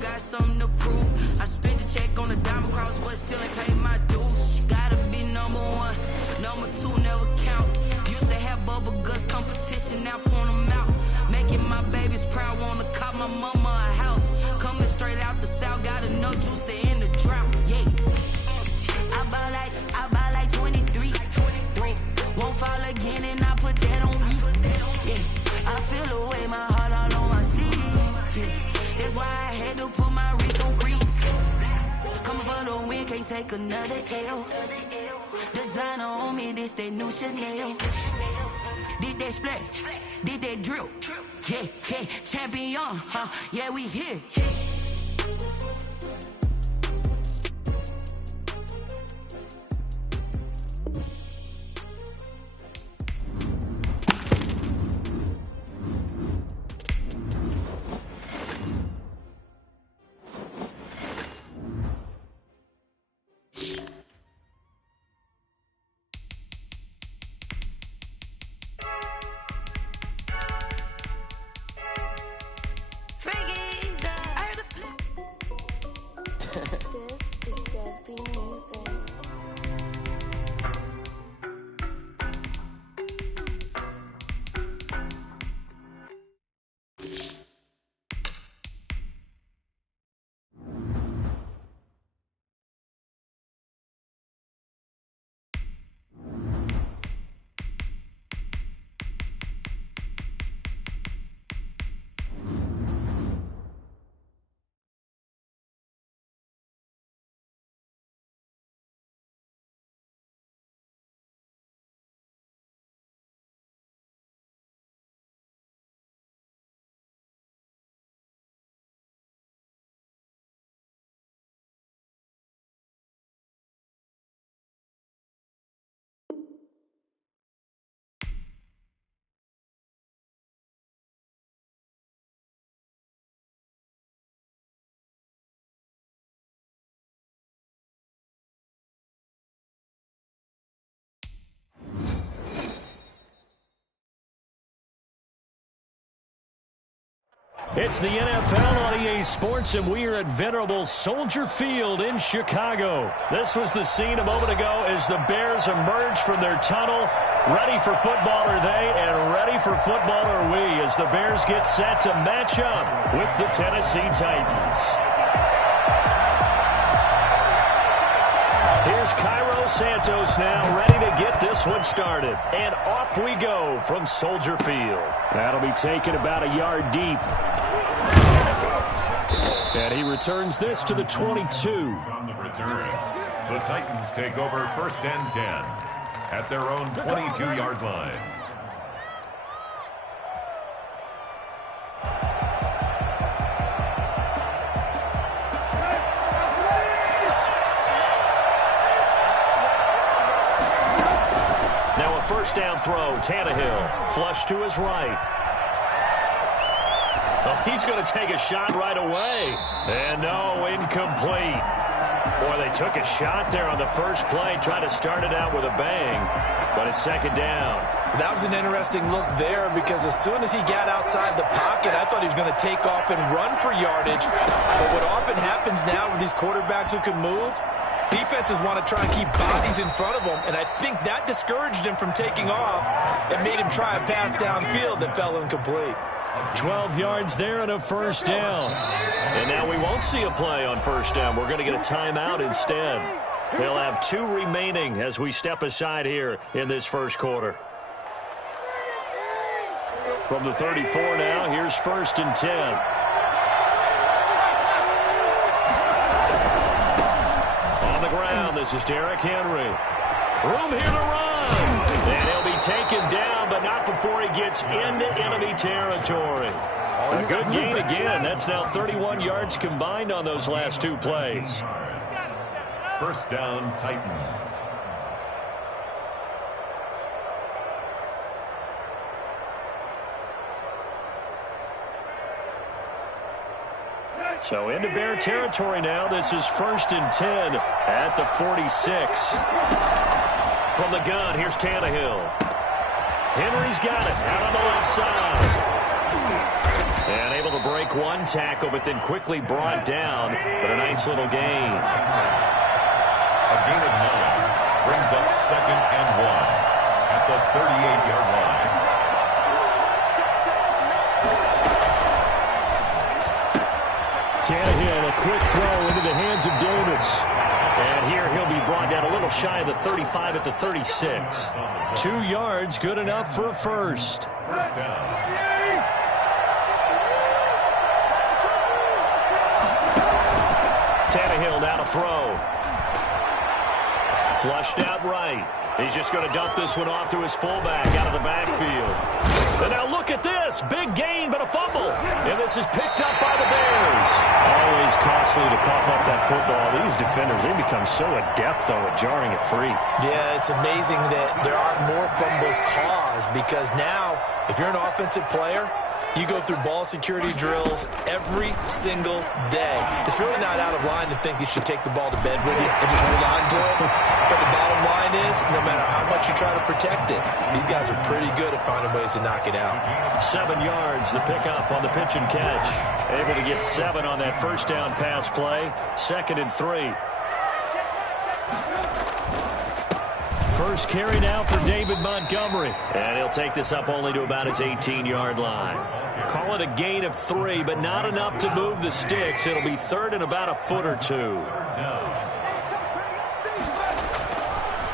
got something to prove. I spent the check on the diamond cross, but still ain't paid my dues. Gotta be number one, number two never count. Used to have bubble guts competition, now point them out. Making my babies proud, wanna cop my mama a house. Coming straight out the south, got enough juice to end the drought. Yeah, I buy like 23. Won't fall again, and I put that on me. Yeah, I feel the way, my heart all on my sleeve. Yeah, that's why I had to put my wrist on freeze. Coming for the win, can't take another L. Designer on me, this that new Chanel. Did that splash, did that drill. Yeah, yeah, champion, huh? Yeah, we here. It's the NFL on EA Sports, and we are at venerable Soldier Field in Chicago. This was the scene a moment ago as the Bears emerged from their tunnel. Ready for football are they, and ready for football are we as the Bears get set to match up with the Tennessee Titans. Here's Cairo Santos now ready to get this one started. And off we go from Soldier Field. That'll be taken about a yard deep. And he returns this to the 22. On the return, the Titans take over 1st and 10 at their own 22-yard line. Now a first down throw. Tannehill flush to his right. Oh, he's going to take a shot right away. And no, incomplete. Boy, they took a shot there on the first play, trying to start it out with a bang. But it's second down. That was an interesting look there because as soon as he got outside the pocket, I thought he was going to take off and run for yardage. But what often happens now with these quarterbacks who can move, defenses want to try and keep bodies in front of them, and I think that discouraged him from taking off and made him try a pass downfield that fell incomplete. 12 yards there and a first down. And now we won't see a play on first down. We're going to get a timeout instead. They'll have 2 remaining as we step aside here in this first quarter. From the 34 now, here's 1st and 10. On the ground, this is Derrick Henry. Room here to run. And he'll be taken down, but not before he gets into enemy territory. A good gain again. That's now 31 yards combined on those last 2 plays. First down, Titans. So into Bear territory now. This is 1st and 10 at the 46. From the gun, here's Tannehill. Henry's got it out on the left side. And able to to break one tackle, but then quickly brought down. But a nice little gain. A gain of 9 brings up 2nd and 1 at the 38-yard line. Tannehill, a quick throw into the hands of Davis. And here he'll be brought down a little shy of the 35 at the 36. 2 yards, good enough for a first. First down. Tannehill now to throw. Flushed out right. He's just going to dump this one off to his fullback out of the backfield. And now look at this. Big gain, but a fumble. And this is picked up by the Bears. Always costly to cough up that football. These defenders, they become so adept, though, at jarring it free. Yeah, it's amazing that there aren't more fumbles caused, because now, if you're an offensive player, you go through ball security drills every single day. It's really not out of line to think you should take the ball to bed with you and just hold on to it. But the bottom line is, no matter how much you try to protect it, these guys are pretty good at finding ways to knock it out. 7 yards, the pickup on the pitch and catch. Able to get 7 on that first down pass play. 2nd and 3. First carry now for David Montgomery. And he'll take this up only to about his 18-yard line. Call it a gain of 3, but not enough to move the sticks. It'll be 3rd and about a foot or 2.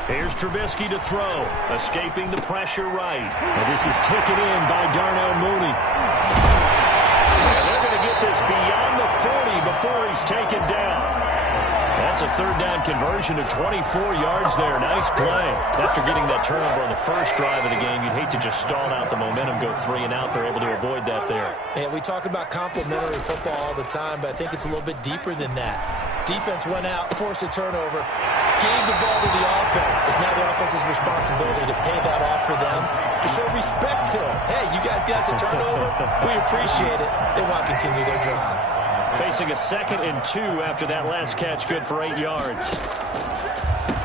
Here's Trubisky to throw. Escaping the pressure right. And this is taken in by Darnell Mooney. And they're going to get this beyond the 40 before he's taken down. That's a 3rd down conversion of 24 yards there. Nice play. After getting that turnover on the first drive of the game, you'd hate to just stall out the momentum, go 3 and out. They're able to avoid that there. Yeah, we talk about complementary football all the time, but I think it's a little bit deeper than that. Defense went out, forced a turnover, gave the ball to the offense. It's now the offense's responsibility to pay that off for them, to show respect to them. Hey, you guys got a turnover? We appreciate it. They want to continue their drive. Facing a 2nd and 2 after that last catch, good for 8 yards.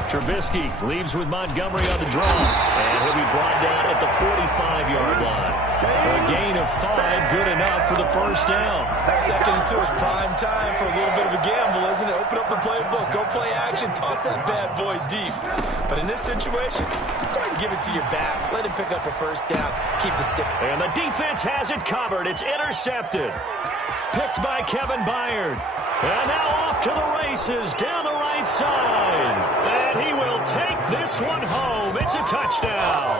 Trubisky leaves with Montgomery on the draw, and he'll be brought down at the 45-yard line. A gain of 5, good enough for the first down. 2nd and 2 is prime time for a little bit of a gamble, isn't it? Open up the playbook, go play action, toss that bad boy deep. But in this situation, go ahead and give it to your back. Let him pick up a first down. Keep the stick. And the defense has it covered. It's intercepted. Picked by Kevin Byard. And now off to the races down the right side. And he will take this one home. It's a touchdown.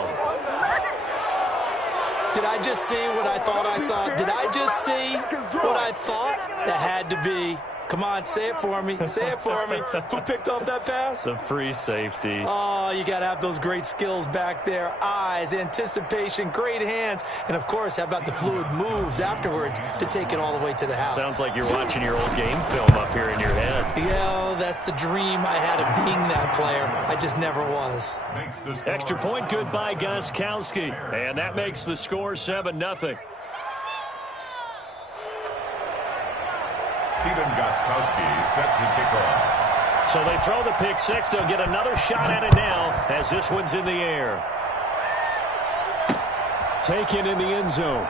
Did I just see what I thought I saw? Did I just see what I thought? That had to be. Come on, say it for me. Say it for me. Who picked up that pass? The free safety. Oh, you got to have those great skills back there. Eyes, anticipation, great hands. And, of course, how about the fluid moves afterwards to take it all the way to the house? Sounds like you're watching your old game film up here in your head. Yeah, that's the dream I had of being that player. I just never was. Extra point good by Gostkowski. And that makes the score 7-0. Stephen Gostkowski set to kick off. So they throw the pick 6. They'll get another shot at it now as this one's in the air. Taken in the end zone.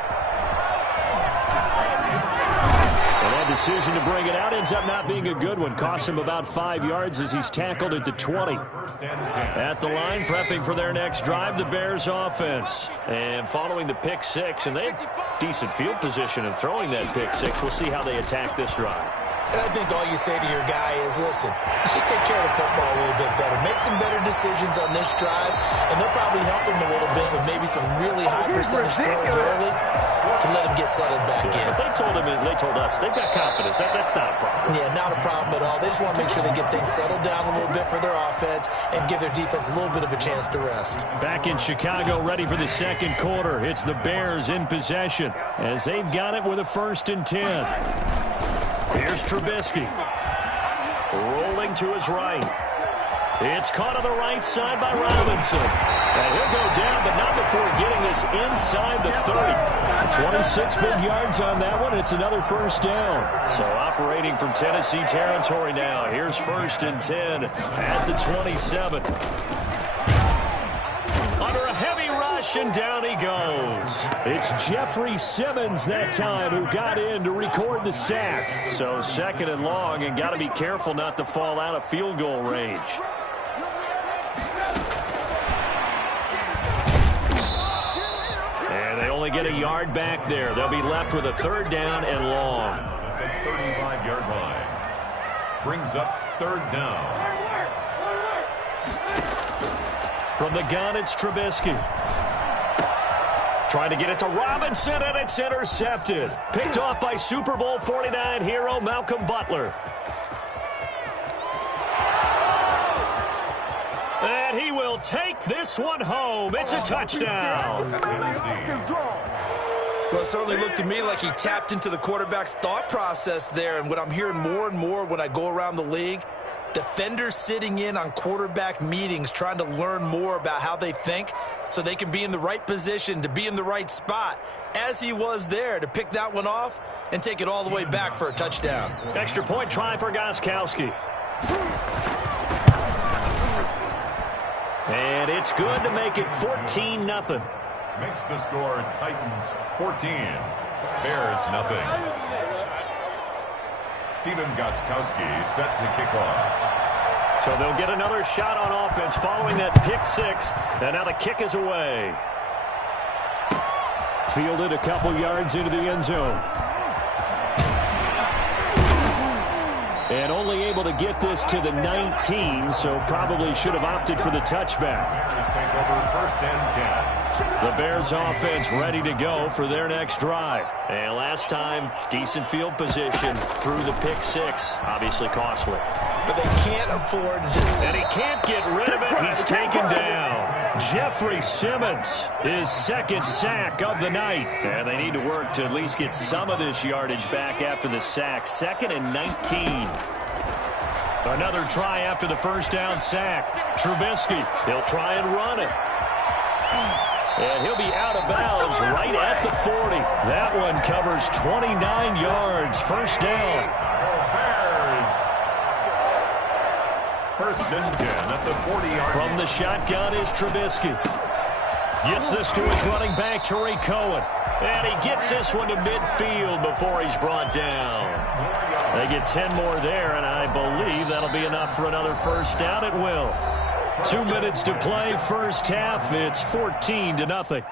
And that decision to bring it out ends up not being a good one. Costs him about 5 yards as he's tackled at the 20. At the line, prepping for their next drive, the Bears offense. And following the pick 6, and they have decent field position in throwing that pick 6. We'll see how they attack this drive. And I think all you say to your guy is, listen, let's just take care of the football a little bit better. Make some better decisions on this drive, and they'll probably help him a little bit with maybe some really high percentage throws early to let him get settled back in. But they told us, they've got confidence. That's not a problem. Yeah, not a problem at all. They just want to make sure they get things settled down a little bit for their offense and give their defense a little bit of a chance to rest. Back in Chicago, ready for the second quarter. It's the Bears in possession as they've got it with a 1st and 10. Here's Trubisky. Rolling to his right. It's caught on the right side by Robinson. And he'll go down, but not before getting this inside the 30. 26 big yards on that one. It's another first down. So operating from Tennessee territory now. Here's 1st and 10 at the 27. Under a heavy rush rush, and down he goes. It's Jeffrey Simmons that time who got in to record the sack. So 2nd and long, and got to be careful not to fall out of field goal range. And they only get a yard back there. They'll be left with a 3rd down and long. At the 35-yard line. Brings up 3rd down. From the gun, it's Trubisky. Trying to get it to Robinson, and it's intercepted. Picked off by Super Bowl 49 hero Malcolm Butler. And he will take this one home. It's a touchdown. Well, it certainly looked to me like he tapped into the quarterback's thought process there. And what I'm hearing more and more when I go around the league, defenders sitting in on quarterback meetings trying to learn more about how they think so they can be in the right position to be in the right spot, as he was there to pick that one off and take it all the way back for a touchdown. Extra point try for Gostkowski. And it's good to make it 14-0. Makes the score Titans 14. Bears nothing. Steven Gostkowski set to kick off. So they'll get another shot on offense following that pick 6. And now the kick is away. Fielded a couple yards into the end zone. And only able to get this to the 19, so probably should have opted for the touchback. Bears take over 1st and 10. The Bears offense ready to go for their next drive. And last time, decent field position through the pick 6. Obviously costly. But they can't afford to just... And he can't get rid of it. He's taken down. Jeffrey Simmons, his 2nd sack of the night. And they need to work to at least get some of this yardage back after the sack. 2nd and 19. Another try after the 1st down sack. Trubisky, he'll try and run it. And he'll be out of bounds right at the 40. That one covers 29 yards. 1st down. Bears. 1st and 10 at the 40-yard. From the shotgun is Trubisky. Gets this to his running back, Tariq Cohen. And he gets this one to midfield before he's brought down. They get 10 more there, and I believe that'll be enough for another 1st down. It will. 2 minutes to play, 1st half. It's 14-0.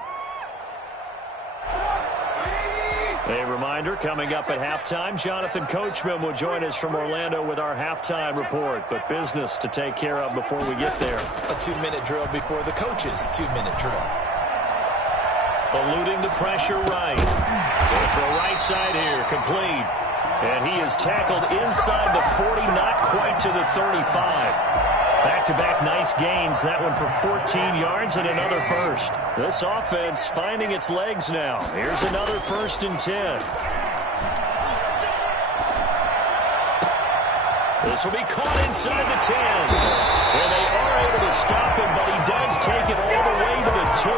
A reminder, coming up at halftime, Jonathan Coachman will join us from Orlando with our halftime report. But business to take care of before we get there. A 2-minute drill before the coach's 2-minute drill. Eluding the pressure right. And for right side here, complete. And he is tackled inside the 40, not quite to the 35. Back-to-back nice gains. That one for 14 yards and another 1st. This offense finding its legs now. Here's another 1st and 10. This will be caught inside the 10. And they are able to stop him, but he does take it all the way to the 2.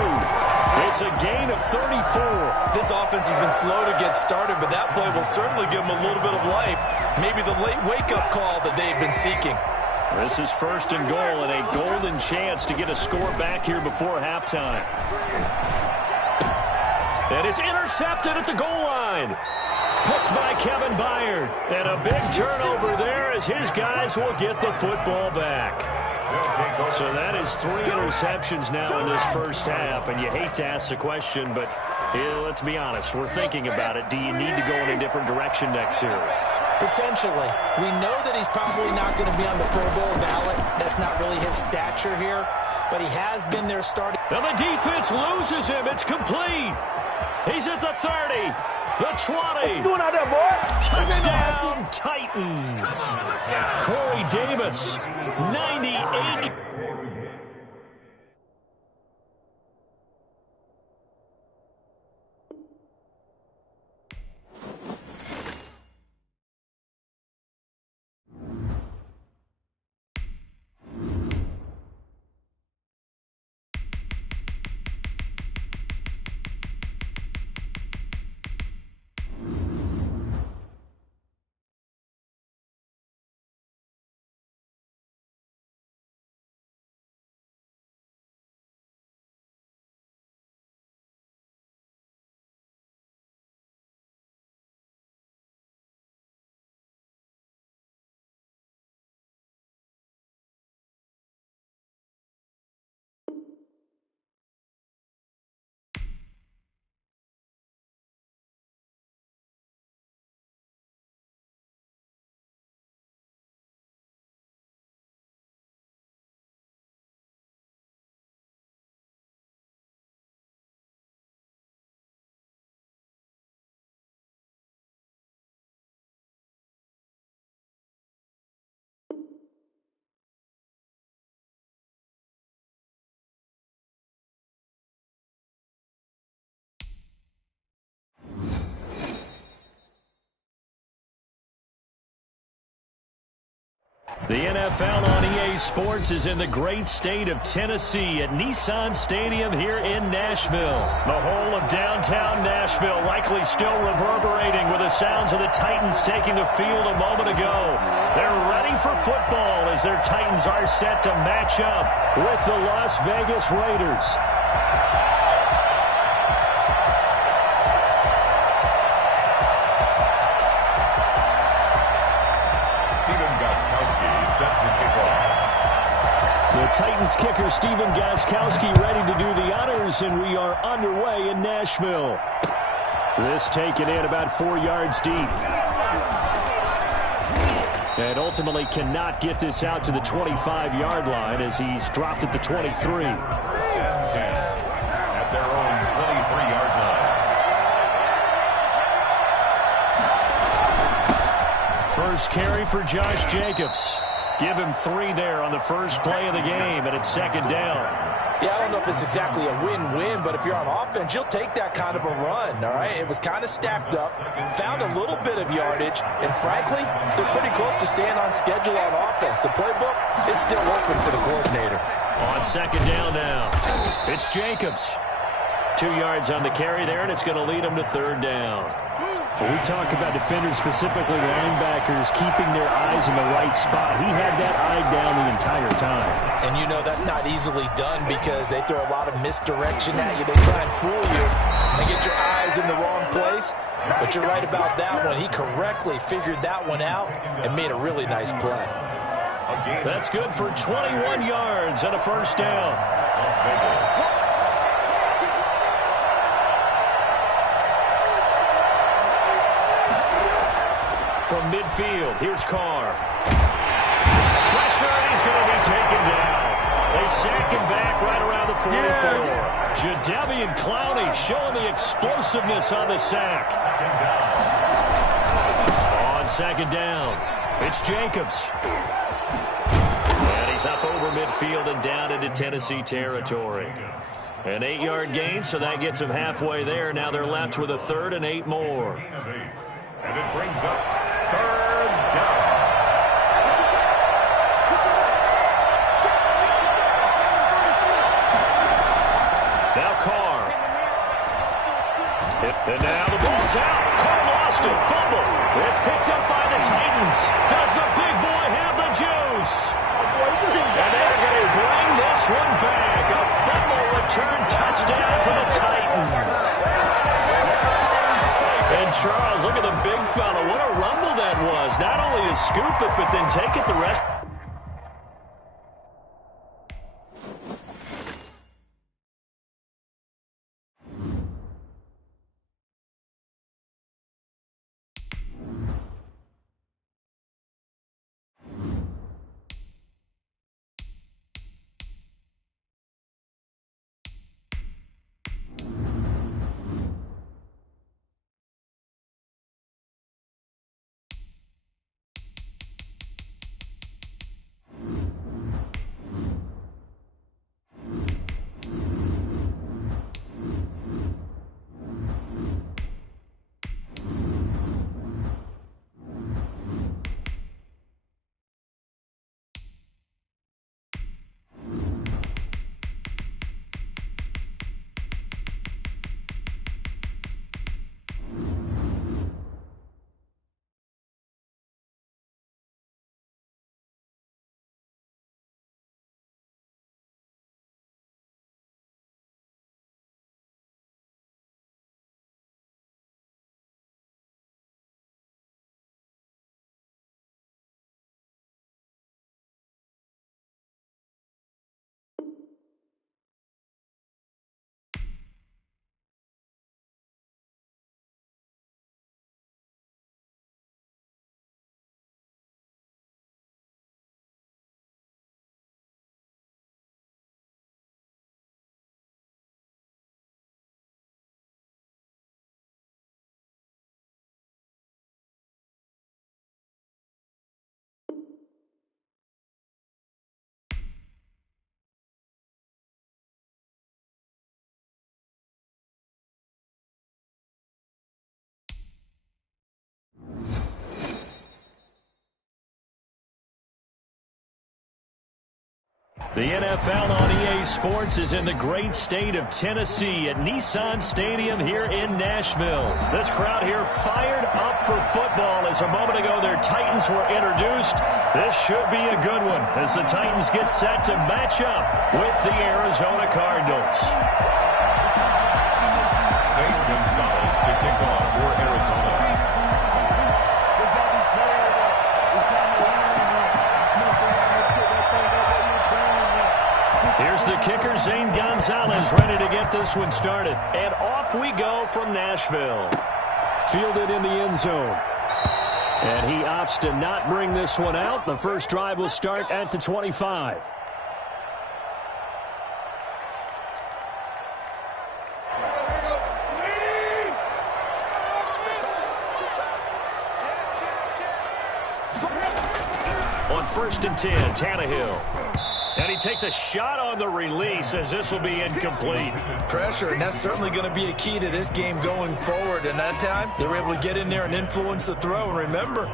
It's a gain of 34. This offense has been slow to get started, but that play will certainly give them a little bit of life. Maybe the late wake-up call that they've been seeking. This is 1st and goal and a golden chance to get a score back here before halftime. And it's intercepted at the goal line. Picked by Kevin Byard. And a big turnover there as his guys will get the football back. So that is 3 interceptions now in this 1st half. And you hate to ask the question, but let's be honest. We're thinking about it. Do you need to go in a different direction next series? Potentially. We know that he's probably not going to be on the Pro Bowl ballot. That's not really his stature here. But he has been there starting. And the defense loses him. It's complete. He's at the 30. The 20. What you doing out there, boy? Touchdown, Titans. Corey Davis, 98. The NFL on EA Sports is in the great state of Tennessee at Nissan Stadium here in Nashville. The whole of downtown Nashville likely still reverberating with the sounds of the Titans taking the field a moment ago. They're ready for football as their Titans are set to match up with the Las Vegas Raiders. The Titans kicker Stephen Gostkowski ready to do the honors, and we are underway in Nashville. This taken in about 4 yards deep. And ultimately cannot get this out to the 25-yard line as he's dropped at the 23. At their own 23-yard line. First carry for Josh Jacobs. Give him 3 there on the first play of the game, and it's second down. Yeah, I don't know if it's exactly a win-win, but if you're on offense, you'll take that kind of a run, all right? It was kind of stacked up, found a little bit of yardage, and frankly, they're pretty close to staying on schedule on offense. The playbook is still open for the coordinator. On second down now, it's Jacobs. 2 yards on the carry there, and it's going to lead him to third down. When we talk about defenders, specifically linebackers, keeping their eyes in the right spot, he had that eye down the entire time. And you know that's not easily done because they throw a lot of misdirection at you. They try and fool you and get your eyes in the wrong place. But you're right about that one. He correctly figured that one out and made a really nice play. That's good for 21 yards and a first down. From midfield, here's Carr. Pressure, and he's going to be taken down. They sack him back right around the 44. Jadeveon Clowney showing the explosiveness on the sack. On second down, it's Jacobs. And he's up over midfield and down into Tennessee territory. An 8-yard gain, so that gets him halfway there. Now they're left with a third and 8 more. And it brings up third down. Now Carr. And now the ball's out. Carr lost it. Fumble. It's picked up by the Titans. Does the big boy have the juice? And they're going to bring this one back. A fumble return touchdown for the Titans. And Charles, look at the big fella. What a rumble that was. Not only to scoop it, but then take it the rest. The NFL on EA Sports is in the great state of Tennessee at Nissan Stadium here in Nashville. This crowd here fired up for football as a moment ago their Titans were introduced. This should be a good one as the Titans get set to match up with the Arizona Cardinals. St. Gonzalez to kick off for Arizona. Here's the kicker, Zane Gonzalez, ready to get this one started. And off we go from Nashville. Fielded in the end zone. And he opts to not bring this one out. The first drive will start at the 25. On 1st and 10, Tannehill. And he takes a shot on the release as this will be incomplete. Pressure, and that's certainly going to be a key to this game going forward. And that time, they were able to get in there and influence the throw. And remember,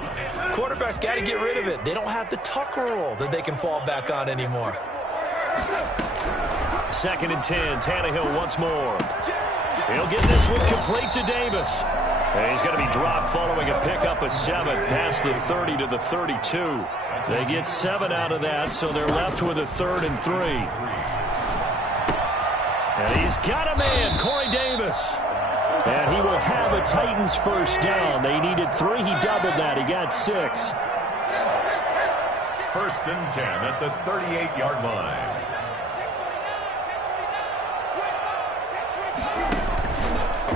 quarterbacks got to get rid of it. They don't have the tuck roll that they can fall back on anymore. 2nd and 10, Tannehill once more. He'll get this one complete to Davis. And he's going to be dropped following a pickup of 7 past the 30 to the 32. They get 7 out of that, so they're left with a 3rd and 3. And he's got a man, Corey Davis. And he will have a Titans first down. They needed 3. He doubled that. He got 6. 1st and 10 at the 38-yard line.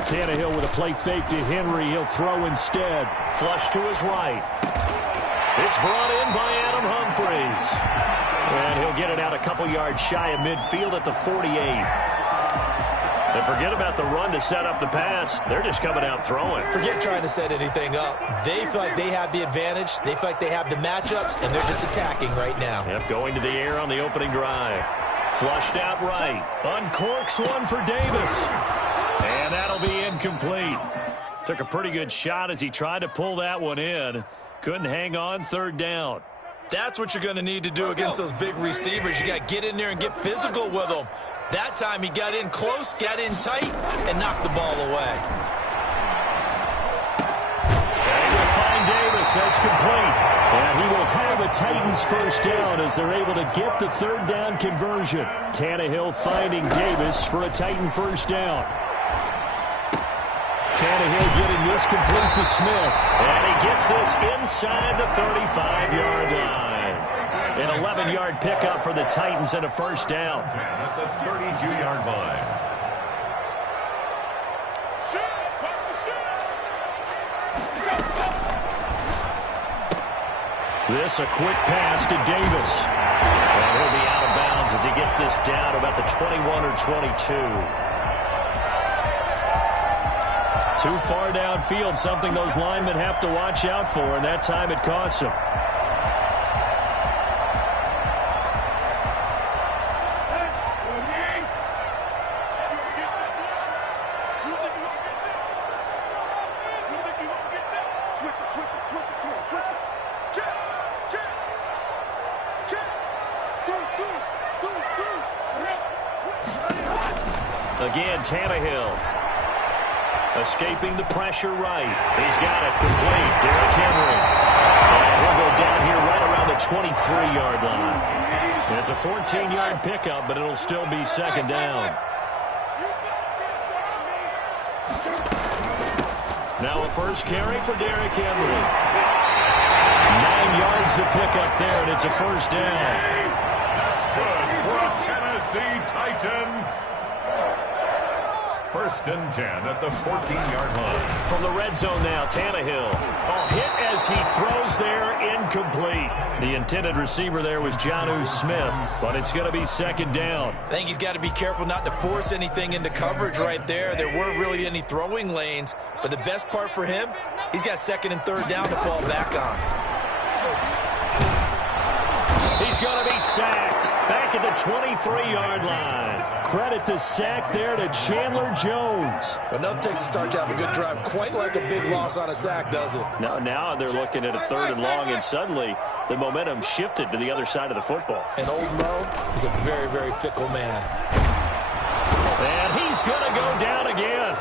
Tannehill with a play fake to Henry. He'll throw instead. Flush to his right. It's brought in by Adam Humphries. And he'll get it out a couple yards shy of midfield at the 48. And forget about the run to set up the pass. They're just coming out throwing. Forget trying to set anything up. They feel like they have the advantage. They feel like they have the matchups, and they're just attacking right now. Yep, going to the air on the opening drive. Flushed out right. Uncorks one for Davis. And that'll be incomplete. Took a pretty good shot as he tried to pull that one in. Couldn't hang on, 3rd down. That's what you're going to need to do against those big receivers. You got to get in there and get physical with them. That time he got in close, got in tight, and knocked the ball away. And he will find Davis. That's complete. And he will have a Titans first down as they're able to get the 3rd down conversion. Tannehill finding Davis for a Titan first down. Tannehill getting this complete to Smith. And he gets this inside the 35-yard line. An 11-yard pickup for the Titans and a first down. At the 32-yard line. This a quick pass to Davis. And he'll be out of bounds as he gets this down about the 21 or 22. Too far downfield, something those linemen have to watch out for, and that time it costs them. Again, Tannehill. Escaping the pressure right. He's got it complete. Derrick Henry. And he'll go down here right around the 23-yard line. And it's a 14-yard pickup, but it'll still be 2nd down. Now a first carry for Derrick Henry. 9 yards to pick up there, and it's a first down. That's good for a Tennessee Titan. 1st and 10 at the 14-yard line. From the red zone now, Tannehill. A hit as he throws there, incomplete. The intended receiver there was Jonnu Smith, but it's going to be 2nd down. I think he's got to be careful not to force anything into coverage right there. There weren't really any throwing lanes, but the best part for him, he's got 2nd and 3rd down to fall back on. He's going to be sacked back at the 23-yard line. Credit the sack there to Chandler Jones. But nothing takes a start to have a good drive, quite like a big loss on a sack, does it? Now they're looking at a 3rd and long, and suddenly the momentum shifted to the other side of the football. And old Mo is a very, very fickle man. And he's going to go down again.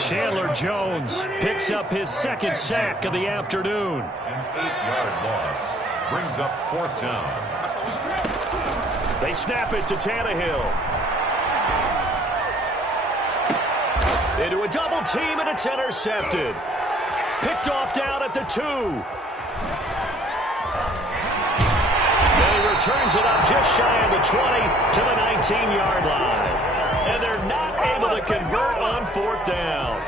Chandler Jones picks up his second sack of the afternoon. An 8-yard loss brings up 4th down. They snap it to Tannehill. Into a double team, and it's intercepted. Picked off down at the 2. And he returns it up just shy of the 20 to the 19-yard line. And they're not able to convert on 4th down.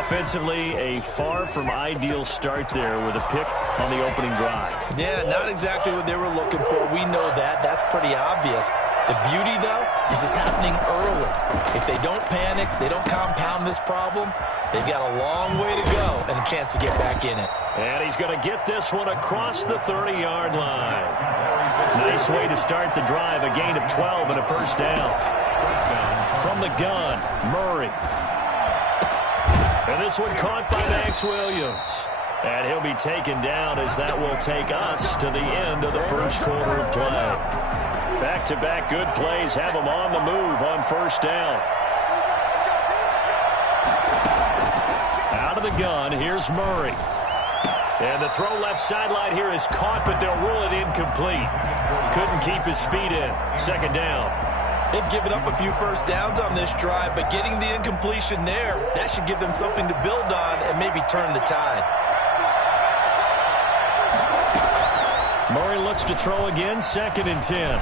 Offensively, a far from ideal start there with a pick on the opening drive. Yeah, not exactly what they were looking for. We know that. That's pretty obvious. The beauty, though, is it's happening early. If they don't panic, they don't compound this problem, they've got a long way to go and a chance to get back in it. And he's going to get this one across the 30-yard line. Nice way to start the drive, a gain of 12 and a first down. From the gun, Murray. And this one caught by Max Williams. And he'll be taken down as that will take us to the end of the first quarter of play. Back-to-back good plays have them on the move on first down. Out of the gun, here's Murray. And the throw left sideline here is caught, but they'll rule it incomplete. Couldn't keep his feet in. Second down. They've given up a few first downs on this drive, but getting the incompletion there, that should give them something to build on and maybe turn the tide. Murray looks to throw again, 2nd and 10.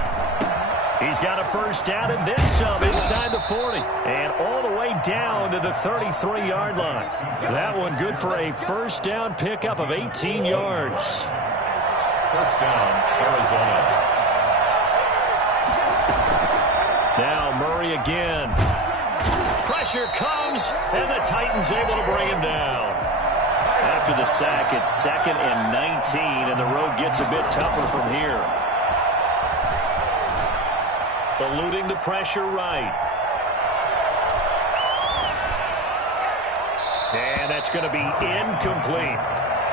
He's got a first down and then some inside the 40. And all the way down to the 33-yard line. That one good for a first down pickup of 18 yards. First down, Arizona. Now Murray again. Pressure comes, and the Titans able to bring him down. After the sack, it's 2nd and 19, and the road gets a bit tougher from here. Eluding the pressure right. And that's going to be incomplete.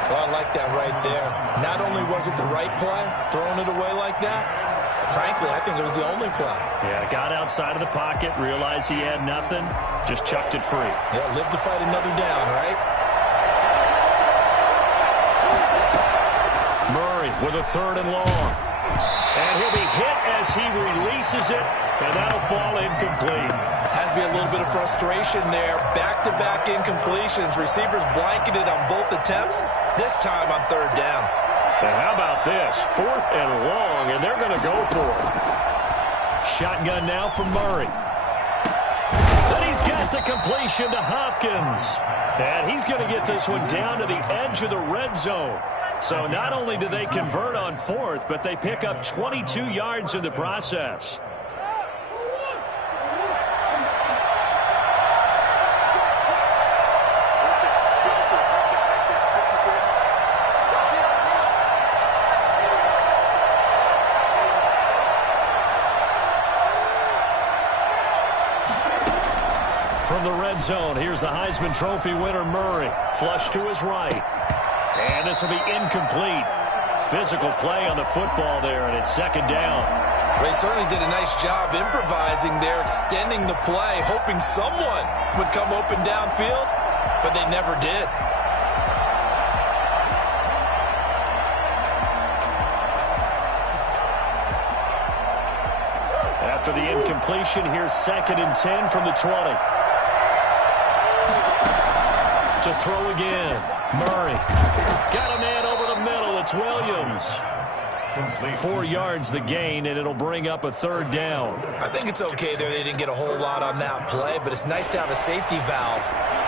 Oh, I like that right there. Not only was it the right play, throwing it away like that, frankly, I think it was the only play. Yeah, got outside of the pocket, realized he had nothing, just chucked it free. Yeah, live to fight another down, right? Murray with a 3rd and long. And he'll be hit as he releases it, and that'll fall incomplete. Has to be a little bit of frustration there. Back-to-back incompletions. Receivers blanketed on both attempts, this time on 3rd down. And how about this? 4th and long, and they're going to go for it. Shotgun now from Murray. Then he's got the completion to Hopkins. And he's going to get this one down to the edge of the red zone. So not only do they convert on 4th, but they pick up 22 yards in the process. From the red zone, here's the Heisman Trophy winner, Murray. Flush to his right. And this will be incomplete. Physical play on the football there, and it's 2nd down. They certainly did a nice job improvising there, extending the play, hoping someone would come open downfield, but they never did. After the incompletion, here's 2nd and 10 from the 20. To throw again. Murray. Got a man over the middle. It's Williams. 4 yards the gain, and it'll bring up a 3rd down. I think it's okay there. They didn't get a whole lot on that play, but it's nice to have a safety valve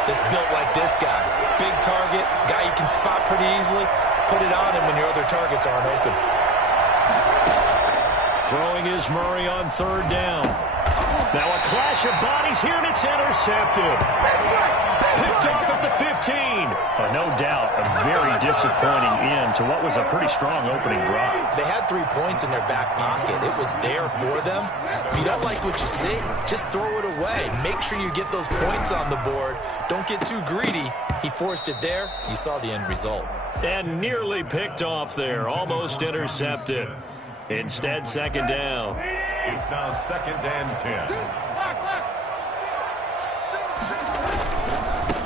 that's built like this guy. Big target, guy you can spot pretty easily. Put it on him when your other targets aren't open. Throwing is Murray on 3rd down. Now a clash of bodies here, and it's intercepted. Picked off at the 15. No doubt, a very disappointing end to what was a pretty strong opening drive. They had 3 points in their back pocket. It was there for them. If you don't like what you see, just throw it away. Make sure you get those points on the board. Don't get too greedy. He forced it there. You saw the end result. And nearly picked off there. Almost intercepted. Instead, second down. It's now 2nd and 10.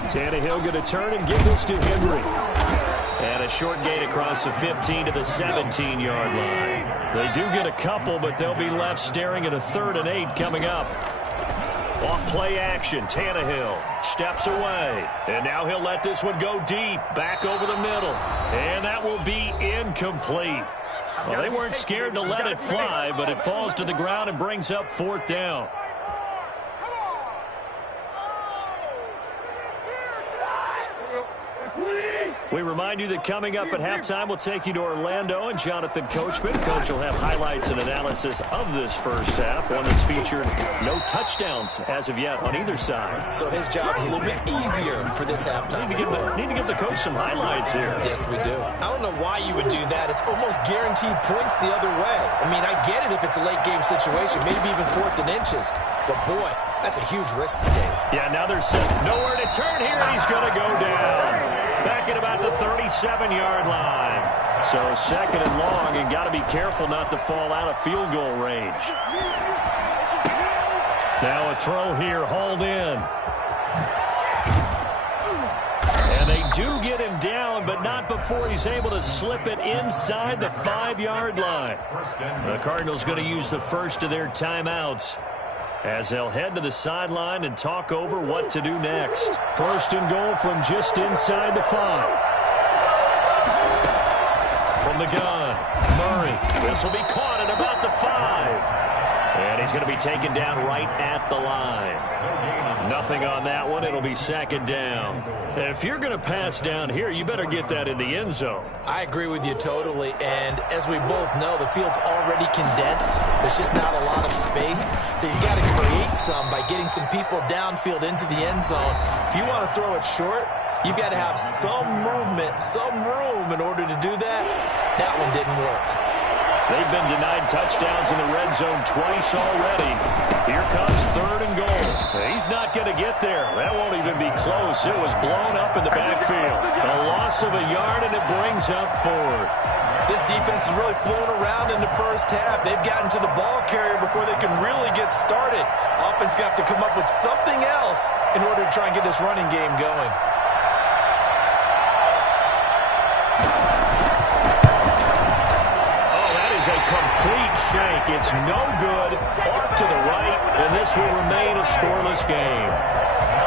Tannehill going to turn and give this to Henry. And a short gain across the 15 to the 17-yard line. They do get a couple, but they'll be left staring at a 3rd and 8 coming up. Off play action, Tannehill steps away. And now he'll let this one go deep, back over the middle. And that will be incomplete. Well, they weren't scared to let it fly, but it falls to the ground and brings up 4th down. We remind you that coming up at halftime, we'll take you to Orlando and Jonathan Coachman. Coach will have highlights and analysis of this first half, one that's featured no touchdowns as of yet on either side. So his job's a little bit easier for this halftime. Need to give the coach some highlights here. Yes, we do. I don't know why you would do that. It's almost guaranteed points the other way. I mean, I get it if it's a late game situation, maybe even 4th and inches. But, boy, that's a huge risk to take. Yeah, now there's nowhere to turn here. He's going to go down. Back at about the 37-yard line. So 2nd and long, and got to be careful not to fall out of field goal range. Now a throw here, hauled in. And they do get him down, but not before he's able to slip it inside the 5-yard line. The Cardinals going to use the first of their timeouts as they'll head to the sideline and talk over what to do next. 1st and goal from just inside the 5. From the gun, Murray. This will be caught at about the 5. And he's going to be taken down right at the line. Nothing on that one. It'll be 2nd down. If you're going to pass down here, you better get that in the end zone. I agree with you totally. And as we both know, the field's already condensed. There's just not a lot of space. So you got to create some by getting some people downfield into the end zone. If you want to throw it short, you've got to have some movement, some room in order to do that. That one didn't work. They've been denied touchdowns in the red zone twice already. Here comes 3rd and goal. He's not going to get there. That won't even be close. It was blown up in the backfield. A loss of a yard, and it brings up 4th. This defense has really flown around in the first half. They've gotten to the ball carrier before they can really get started. Offense going to have to come up with something else in order to try and get this running game going. Complete shank. It's no good. Off to the right, and this will remain a scoreless game.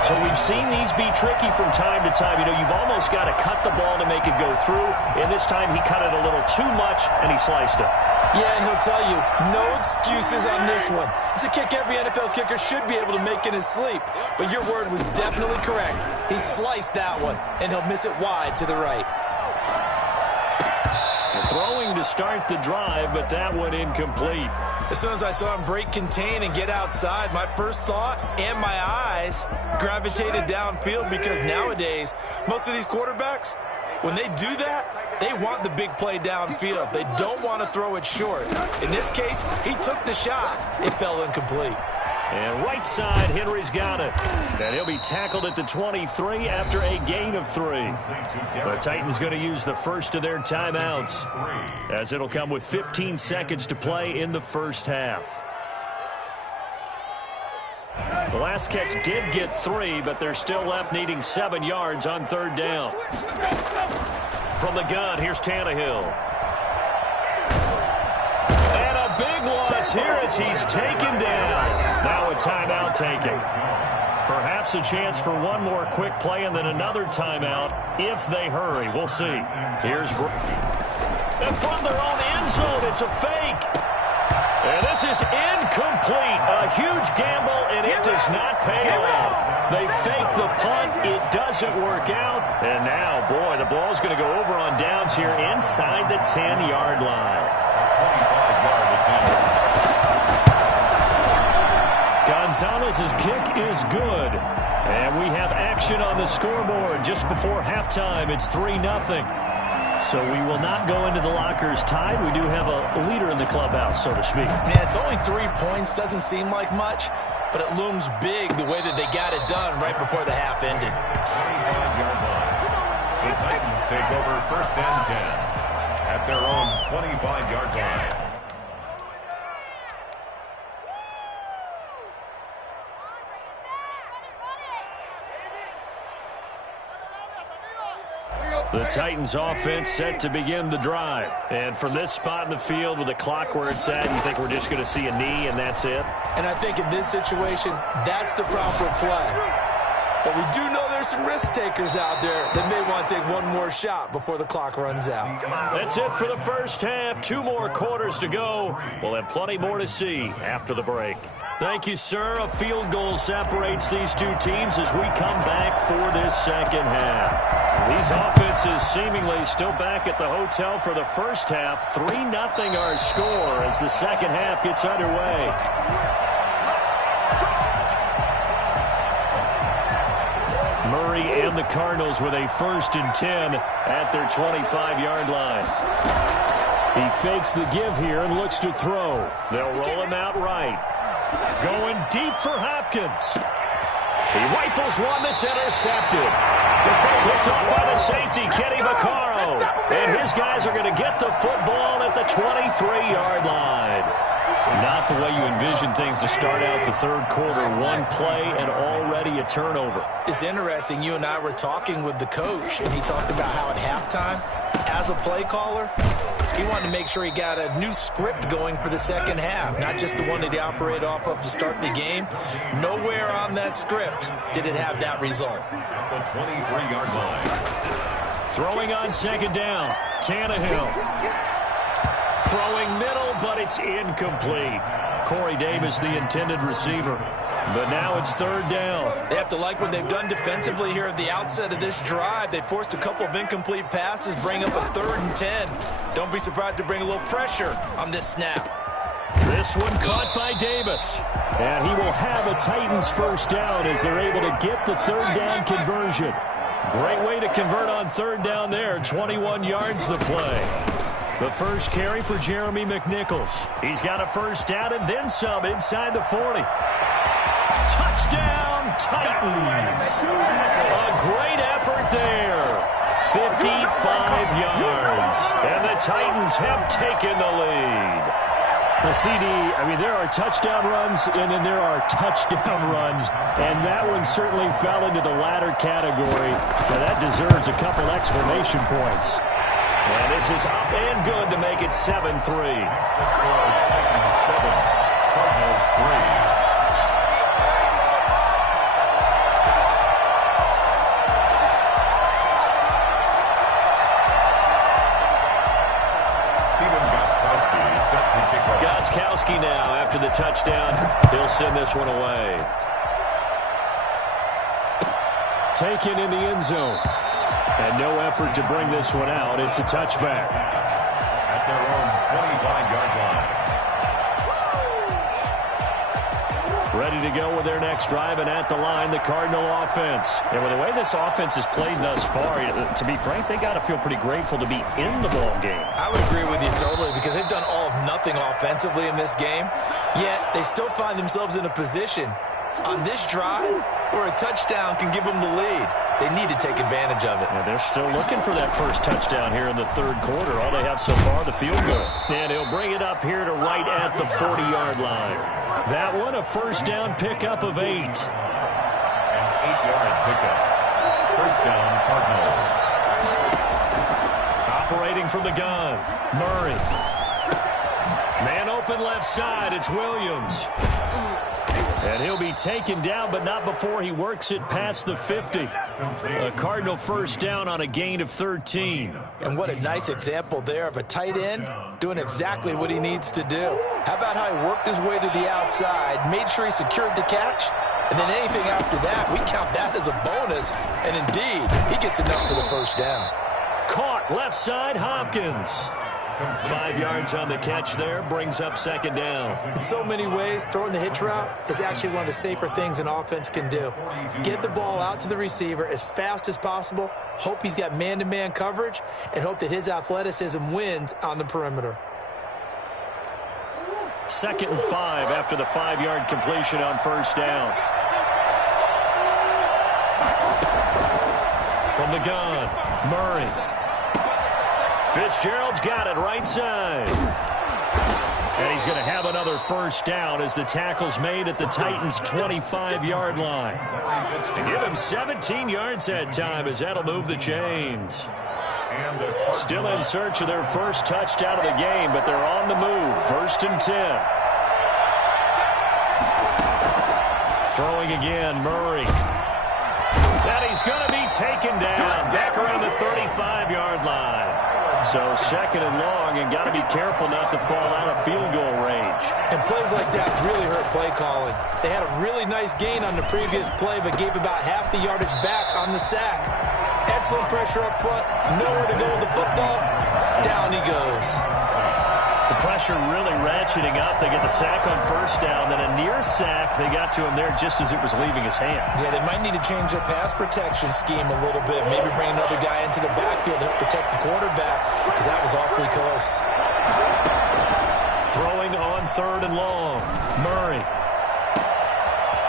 So we've seen these be tricky from time to time. You know, you've almost got to cut the ball to make it go through, and this time he cut it a little too much, and he sliced it. Yeah, and he'll tell you, no excuses on this one. It's a kick every NFL kicker should be able to make in his sleep. But your word was definitely correct. He sliced that one, and he'll miss it wide to the right. Throwing to start the drive, but that one incomplete. As soon as I saw him break contain and get outside, my first thought and my eyes gravitated downfield, because nowadays, most of these quarterbacks, when they do that, they want the big play downfield. They don't want to throw it short. In this case, he took the shot. It fell incomplete. And right side, Henry's got it. And he'll be tackled at the 23 after a gain of 3. The Titans going to use the first of their timeouts, as it'll come with 15 seconds to play in the first half. The last catch did get 3, but they're still left needing 7 yards on 3rd down. From the gun, here's Tannehill. Big loss here as he's taken down. Now a timeout taken. Perhaps a chance for one more quick play and then another timeout if they hurry. We'll see. Here's and from their own end zone, it's a fake. And this is incomplete. A huge gamble, and it does not pay off. They fake the punt. It doesn't work out. And now, boy, the ball's going to go over on downs here inside the 10-yard line. Gonzalez's kick is good. And we have action on the scoreboard just before halftime. It's 3-0. So we will not go into the lockers tied. We do have a leader in the clubhouse, so to speak. Man, it's only 3 points. Doesn't seem like much, but it looms big the way that they got it done right before the half ended. The Titans take over first and 10 at their own 25-yard line. The Titans offense set to begin the drive. And from this spot in the field with the clock where it's at, you think we're just going to see a knee and that's it? And I think in this situation, that's the proper play. But we do know there's some risk takers out there that may want to take one more shot before the clock runs out. That's it for the first half. 2 more quarters to go. We'll have plenty more to see after the break. Thank you, sir. A field goal separates these two teams as we come back for this second half. These offenses seemingly still back at the hotel for the first half. 3-0 our score as the second half gets underway. Murray and the Cardinals with a 1st and 10 at their 25-yard line. He fakes the give here and looks to throw. They'll roll him out right. Going deep for Hopkins. He rifles one that's intercepted. Picked off by the safety, Kenny Vaccaro. And his guys are going to get the football at the 23-yard line. Not the way you envision things to start out the third quarter. One play and already a turnover. It's interesting. You and I were talking with the coach, and he talked about how at halftime, as a play caller, he wanted to make sure he got a new script going for the second half, not just the one that he operated off of to start the game. Nowhere on that script did it have that result. The 23-yard line. Throwing on second down, Tannehill. Throwing middle, but it's incomplete. Corey Davis, the intended receiver. But now it's third down. They have to like what they've done defensively here at the outset of this drive. They forced a couple of incomplete passes, bring up a 3rd and 10. Don't be surprised to bring a little pressure on this snap. This one caught by Davis. And he will have a Titans first down as they're able to get the third down conversion. Great way to convert on third down there. 21 yards the play. The first carry for Jeremy McNichols. He's got a first down and then some inside the 40. Touchdown, Titans. A great effort there. 55 yards. And the Titans have taken the lead. The CD, I mean, there are touchdown runs, and then there are touchdown runs, and that one certainly fell into the latter category. Now, that deserves a couple exclamation points. And this is up and good to make it 7-3. 7, Cardinals 3. Gostkowski now after the touchdown. He'll send this one away. Taken in the end zone. And no effort to bring this one out. It's a touchback. At their own 25-yard line. Ready to go with their next drive, and at the line, the Cardinal offense. And with the way this offense has played thus far, to be frank, they got to feel pretty grateful to be in the ball game. I would agree with you totally because they've done all of nothing offensively in this game, yet they still find themselves in a position on this drive where a touchdown can give them the lead. They need to take advantage of it. Yeah, they're still looking for that first touchdown here in the third quarter. All they have so far, the field goal. And he'll bring it up here to right at the 40-yard line. That one, a first down pickup of 8. An 8-yard pickup. First down, Cardinals. Operating from the gun, Murray. Man open left side, it's Williams. And he'll be taken down, but not before he works it past the 50. A Cardinal first down on a gain of 13. And what a nice example there of a tight end doing exactly what he needs to do. How about how he worked his way to the outside, made sure he secured the catch, and then anything after that, we count that as a bonus. And indeed, he gets enough for the first down. Caught left side, Hopkins. 5 yards on the catch there, brings up second down. In so many ways, throwing the hitch route is actually one of the safer things an offense can do. Get the ball out to the receiver as fast as possible, hope he's got man-to-man coverage, and hope that his athleticism wins on the perimeter. 2nd and 5 after the 5-yard completion on first down. From the gun, Murray. Fitzgerald's got it right side. And he's going to have another first down as the tackle's made at the Titans' 25-yard line. To give him 17 yards that time as that'll move the chains. Still in search of their first touchdown of the game, but they're on the move. 1st and 10. Throwing again, Murray. And he's going to be taken down back around the 35-yard line. So 2nd and long, and got to be careful not to fall out of field goal range. And plays like that really hurt play calling. They had a really nice gain on the previous play, but gave about half the yardage back on the sack. Excellent pressure up front. Nowhere to go with the football. Down he goes. The pressure really ratcheting up. They get the sack on 1st down. Then a near sack. They got to him there just as it was leaving his hand. Yeah, they might need to change their pass protection scheme a little bit. Maybe bring another guy into the backfield to help protect the quarterback, because that was awfully close. Throwing on 3rd and long. Murray.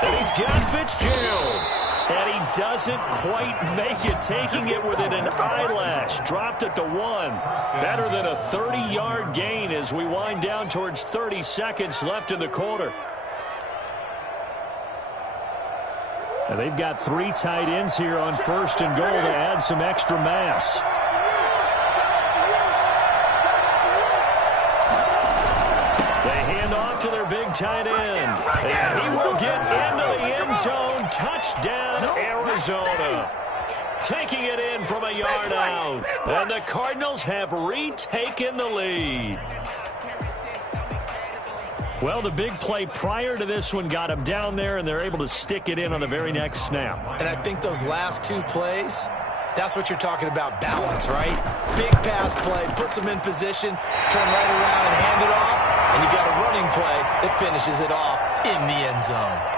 And he's got Fitzgerald. And he doesn't quite make it, taking it within an eyelash. Dropped at the 1. Better than a 30-yard gain as we wind down towards 30 seconds left in the quarter. And they've got 3 tight ends here on 1st and goal to add some extra mass. They hand off to their big tight end. And he will get into the end zone. Touchdown, Arizona. Taking it in from a yard out. And the Cardinals have retaken the lead. Well, the big play prior to this one got him down there, and they're able to stick it in on the very next snap. And I think those last 2 plays, that's what you're talking about, balance, right? Big pass play, puts them in position, turn right around and hand it off, and you got a running play that finishes it off in the end zone.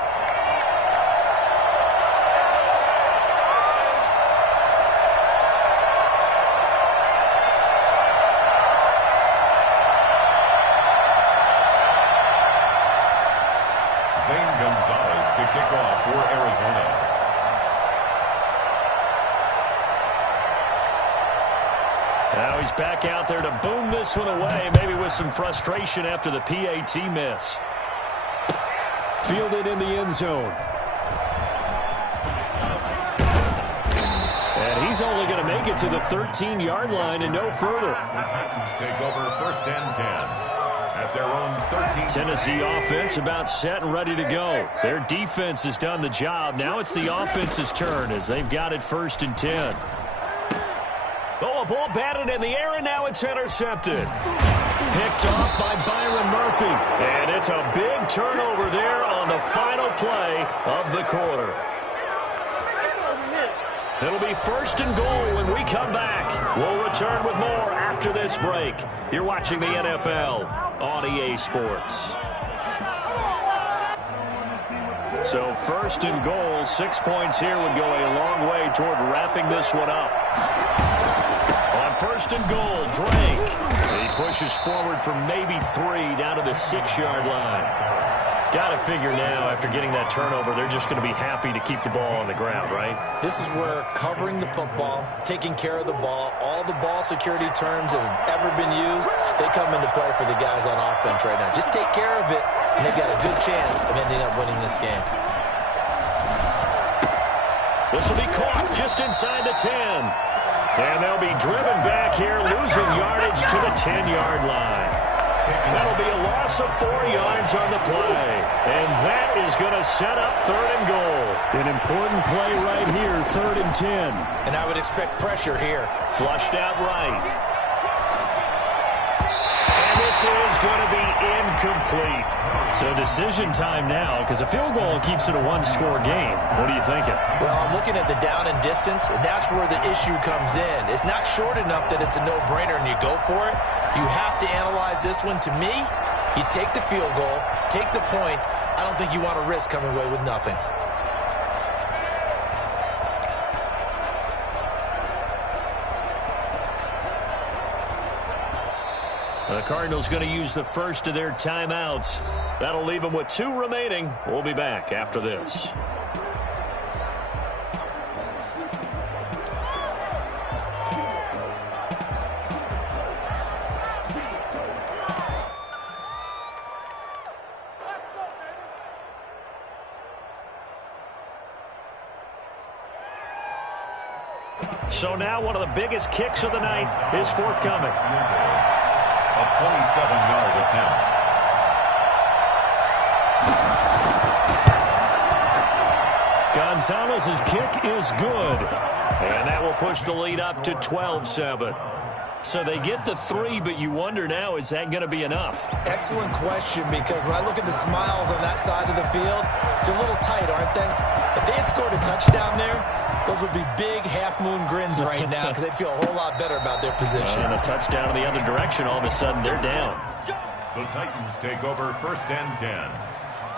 To kick off for Arizona. Now he's back out there to boom this one away, maybe with some frustration after the PAT miss. Fielded in the end zone. And he's only going to make it to the 13-yard line and no further. Titans take over 1st and 10. At their own 13. Tennessee offense about set and ready to go. Their defense has done the job. Now it's the offense's turn as they've got it 1st and 10. Oh, a ball batted in the air, and now it's intercepted. Picked off by Byron Murphy. And it's a big turnover there on the final play of the quarter. It'll be 1st and goal when we come back. We'll return with more after this break. You're watching the NFL on EA Sports. So 1st and goal, 6 points here would go a long way toward wrapping this one up. On 1st and goal, Drake. He pushes forward for maybe 3 down to the 6-yard line. Got to figure now, after getting that turnover, they're just going to be happy to keep the ball on the ground, right? This is where covering the football, taking care of the ball, all the ball security terms that have ever been used, they come into play for the guys on offense right now. Just take care of it, and they've got a good chance of ending up winning this game. This will be caught just inside the 10. And they'll be driven back here, losing yardage to the 10-yard line. That'll be a loss of 4 yards on the play. And that is going to set up 3rd and goal. An important play right here, 3rd and 10. And I would expect pressure here. Flushed out right. And this is going to be incomplete. So decision time now, because a field goal keeps it a 1-score game. What are you thinking? Well, I'm looking at the down and distance, and that's where the issue comes in. It's not short enough that it's a no-brainer and you go for it. You have to analyze this one. To me, you take the field goal, take the points. I don't think you want to risk coming away with nothing. The Cardinals going to use the first of their timeouts. That'll leave them with 2 remaining. We'll be back after this. So now one of the biggest kicks of the night is forthcoming. A 27-yard attempt. Gonzalez's kick is good. And that will push the lead up to 12-7. So they get the 3, but you wonder now, is that going to be enough? Excellent question, because when I look at the smiles on that side of the field, they're a little tight, aren't they? If they had scored a touchdown there, those would be big half-moon grins right now because they'd feel a whole lot better about their position. And a touchdown in the other direction, all of a sudden they're down. The Titans take over 1st and 10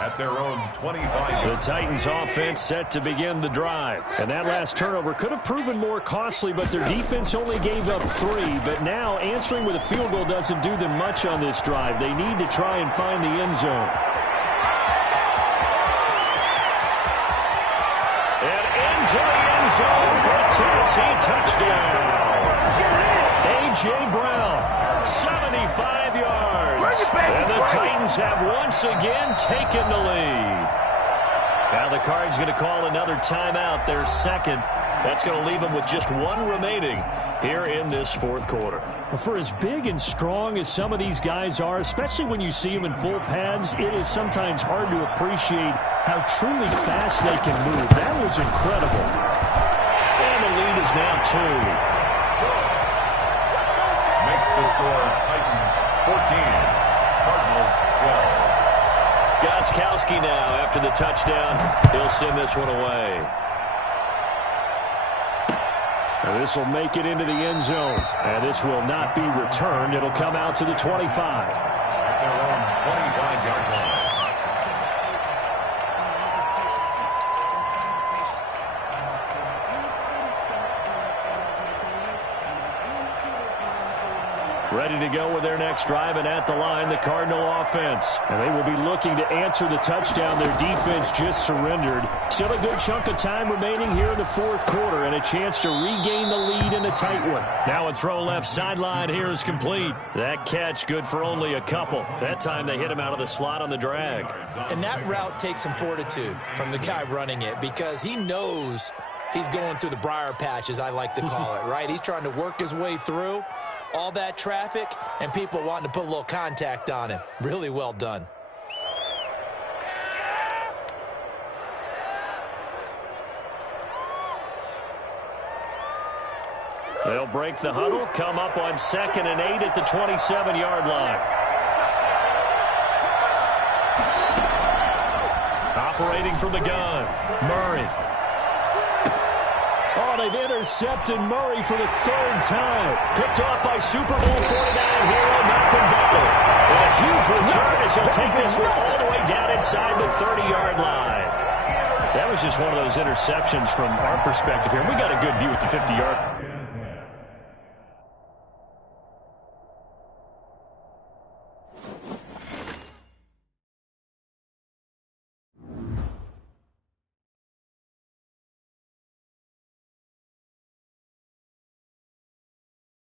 at their own 25. The Titans offense set to begin the drive. And that last turnover could have proven more costly, but their defense only gave up 3. But now answering with a field goal doesn't do them much on this drive. They need to try and find the end zone. And into the end zone for a Tennessee touchdown. A.J. Brown, 75 yards. And the Titans have once again taken the lead. Now the Cards going to call another timeout, their second. That's going to leave them with just 1 remaining here in this 4th quarter. For as big and strong as some of these guys are, especially when you see them in full pads, it is sometimes hard to appreciate how truly fast they can move. That was incredible. And the lead is now 2. Makes the score Titans 14. Cardinals 12. Gostkowski now after the touchdown. He'll send this one away. And this will make it into the end zone. And this will not be returned. It'll come out to the 25. At their own 25-yard line. Ready to go with their next drive, and at the line, the Cardinal offense. And they will be looking to answer the touchdown their defense just surrendered. Still a good chunk of time remaining here in the 4th quarter, and a chance to regain the lead in a tight one. Now a throw left sideline here is complete. That catch good for only a couple. That time they hit him out of the slot on the drag. And that route takes some fortitude from the guy running it, because he knows he's going through the briar patch, as I like to call it, right? He's trying to work his way through all that traffic and people wanting to put a little contact on him. Really well done. They'll break the huddle, come up on 2nd and 8 at the 27-yard line. Operating from the gun, Murray. Oh, they've intercepted Murray for the 3rd time. Picked off by Super Bowl 49 hero Malcolm Butler. And a huge return as he'll take this one all the way down inside the 30-yard line. That was just one of those interceptions from our perspective here. We got a good view at the 50-yard.